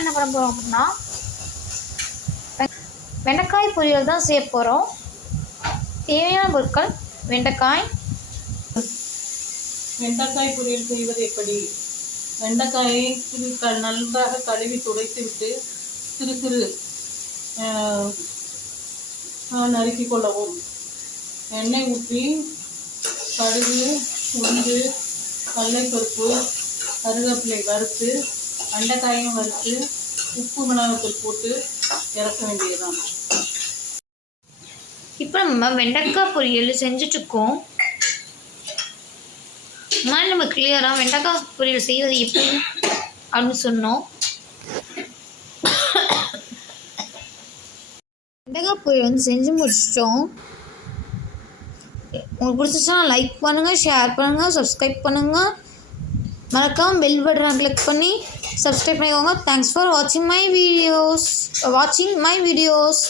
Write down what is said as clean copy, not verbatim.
என்ன பண்ண போகிறோம் அப்படின்னா வெண்டைக்காய் பொரியல் தான் செய்ய போகிறோம். தேவையான பொருட்கள் வெண்டைக்காய் பொரியல் செய்வது எப்படி? வெண்டைக்காயை நன்றாக கழுவி துடைத்து விட்டு சிறு சிறு நறுக்கி கொள்ளவும். எண்ணெய் ஊற்றி கடுகு, உளுந்து, கடலைப்பருப்பு, கருவேப்பிலை வறுத்து வெண்டைக்காயும் வறுத்து உப்பு மிளகாத்தூள் போட்டு இறக்க வேண்டியதுதான். இப்போ நம்ம வெண்டைக்காய் பொரியல் செஞ்சுட்ருக்கோம். மாதிரி நம்ம கிளியராக வெண்டைக்காய் பொரியல் செய்வது எப்படி அப்படின்னு சொன்னோம். வெண்டைக்காய் பொரியல் வந்து செஞ்சு முடிச்சிட்டோம். உங்களுக்கு பிடிச்சிச்சுன்னா லைக் பண்ணுங்கள், ஷேர் பண்ணுங்கள், சப்ஸ்கிரைப் பண்ணுங்கள். மறக்காமல் பெல் பட்டனை கிளிக் பண்ணி சப்ஸ்கிரைப் பண்ணிக்கோங்க. தேங்க்ஸ் ஃபார் வாட்சிங் மை வீடியோஸ்.